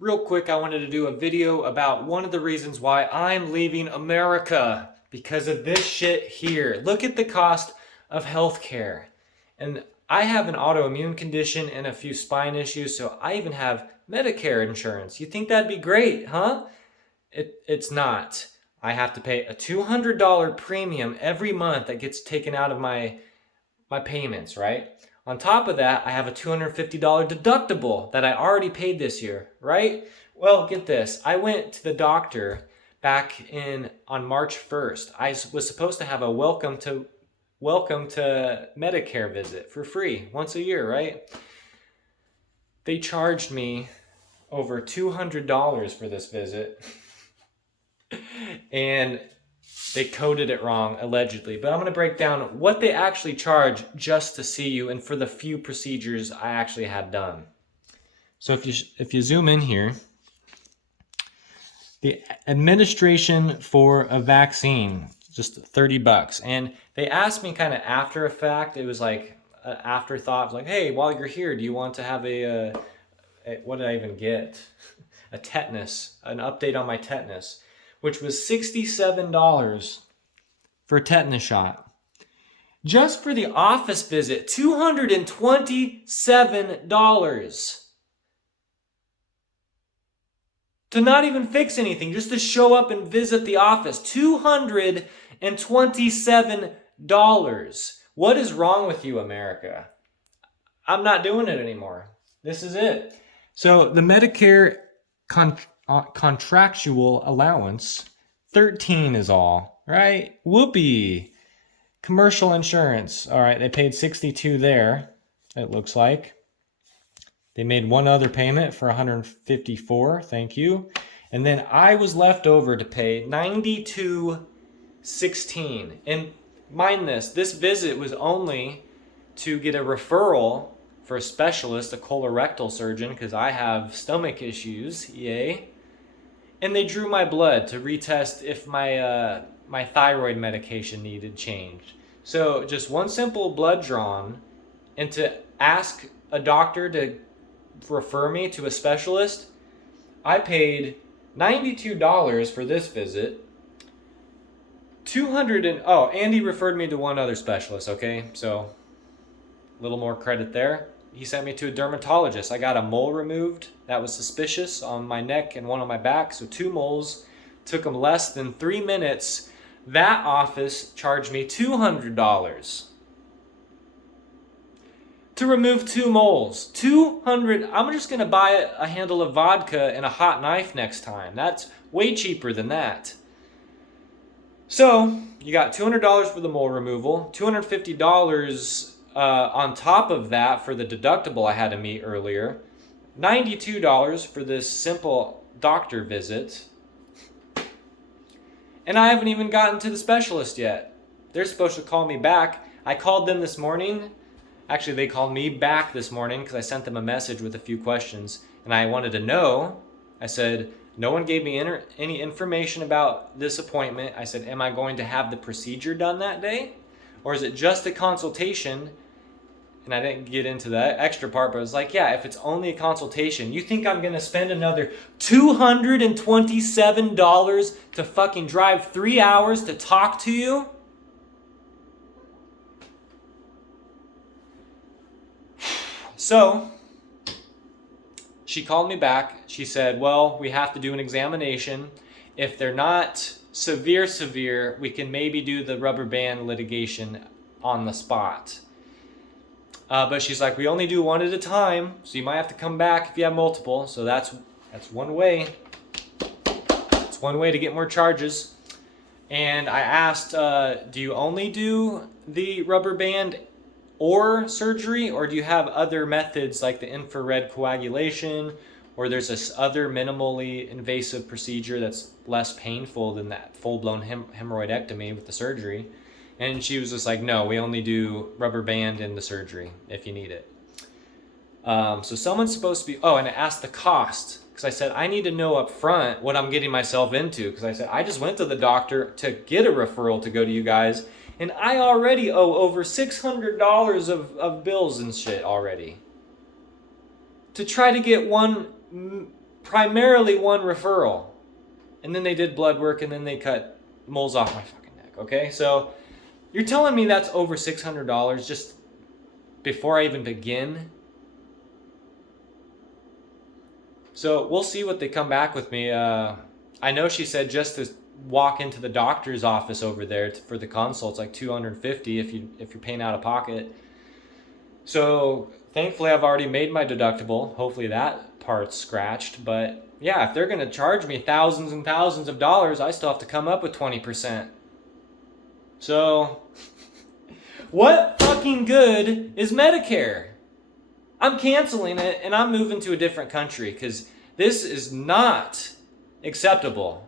Real quick, I wanted to do a video about one of the reasons why I'm leaving America because of this shit here. Look at the cost of healthcare. And I have an autoimmune condition and a few spine issues, so I even have Medicare insurance. You think that'd be great, huh? It's not. I have to pay a $200 premium every month that gets taken out of my payments, right? On top of that, I have a $250 deductible that I already paid this year, right? Well, get this. I went to the doctor back on March 1st. I was supposed to have a welcome to Medicare visit for free once a year, right? They charged me over $200 for this visit. And they coded it wrong, allegedly. But I'm going to break down what they actually charge just to see you and for the few procedures I actually had done. So if you zoom in here, the administration for a vaccine, just $30. And they asked me kind of after a fact. It was like an afterthought. Like, hey, while you're here, do you want to have what did I even get? A tetanus, an update on my tetanus, which was $67 for a tetanus shot. Just for the office visit, $227. To not even fix anything, just to show up and visit the office. $227. What is wrong with you, America? I'm not doing it anymore. This is it. So the Medicare contractual allowance, 13 is all, right? Whoopee. Commercial insurance. All right, they paid 62 there, it looks like. They made one other payment for 154, thank you. And then I was left over to pay 92.16. And mind this visit was only to get a referral for a specialist, a colorectal surgeon, because I have stomach issues, yay. And they drew my blood to retest if my thyroid medication needed changed. So just one simple blood drawn, and to ask a doctor to refer me to a specialist, I paid $92 for this visit. Andy referred me to one other specialist, okay? So a little more credit there. He sent me to a dermatologist. I got a mole removed that was suspicious on my neck and one on my back. So 2 moles. Took them less than 3 minutes. That office charged me $200 to remove 2 moles. 200. I'm just going to buy a handle of vodka and a hot knife next time. That's way cheaper than that. So you got $200 for the mole removal, $250 on top of that for the deductible I had to meet earlier, $92 for this simple doctor visit, and I haven't even gotten to the specialist yet. They're supposed to call me back. I called them this morning. Actually, they called me back this morning because I sent them a message with a few questions, and I wanted to know. I said, no one gave me any information about this appointment. I said, am I going to have the procedure done that day? Or is it just a consultation? And I didn't get into that extra part, but I was like, yeah, if it's only a consultation, you think I'm going to spend another $227 to fucking drive 3 hours to talk to you? So she called me back. She said, well, we have to do an examination. If they're not severe, we can maybe do the rubber band litigation on the spot. But she's like, we only do one at a time, so you might have to come back if you have multiple. So that's one way. It's one way to get more charges. And I asked, do you only do the rubber band or surgery, or do you have other methods like the infrared coagulation, or there's this other minimally invasive procedure that's less painful than that full-blown hemorrhoidectomy with the surgery? And she was just like, no, we only do rubber band in the surgery if you need it. So someone's supposed to be, and I asked the cost, because I said, I need to know up front what I'm getting myself into, because I said, I just went to the doctor to get a referral to go to you guys, and I already owe over $600 of bills and shit already. To try to get one primarily one referral. And then they did blood work, and then they cut moles off my fucking neck, okay? So you're telling me that's over $600 just before I even begin? So we'll see what they come back with me. I know she said just to walk into the doctor's office over there for the consult, it's like $250 if you're paying out of pocket. So thankfully I've already made my deductible. Hopefully that part's scratched. But yeah, if they're going to charge me thousands and thousands of dollars, I still have to come up with 20%. So what fucking good is Medicare? I'm canceling it and I'm moving to a different country because this is not acceptable.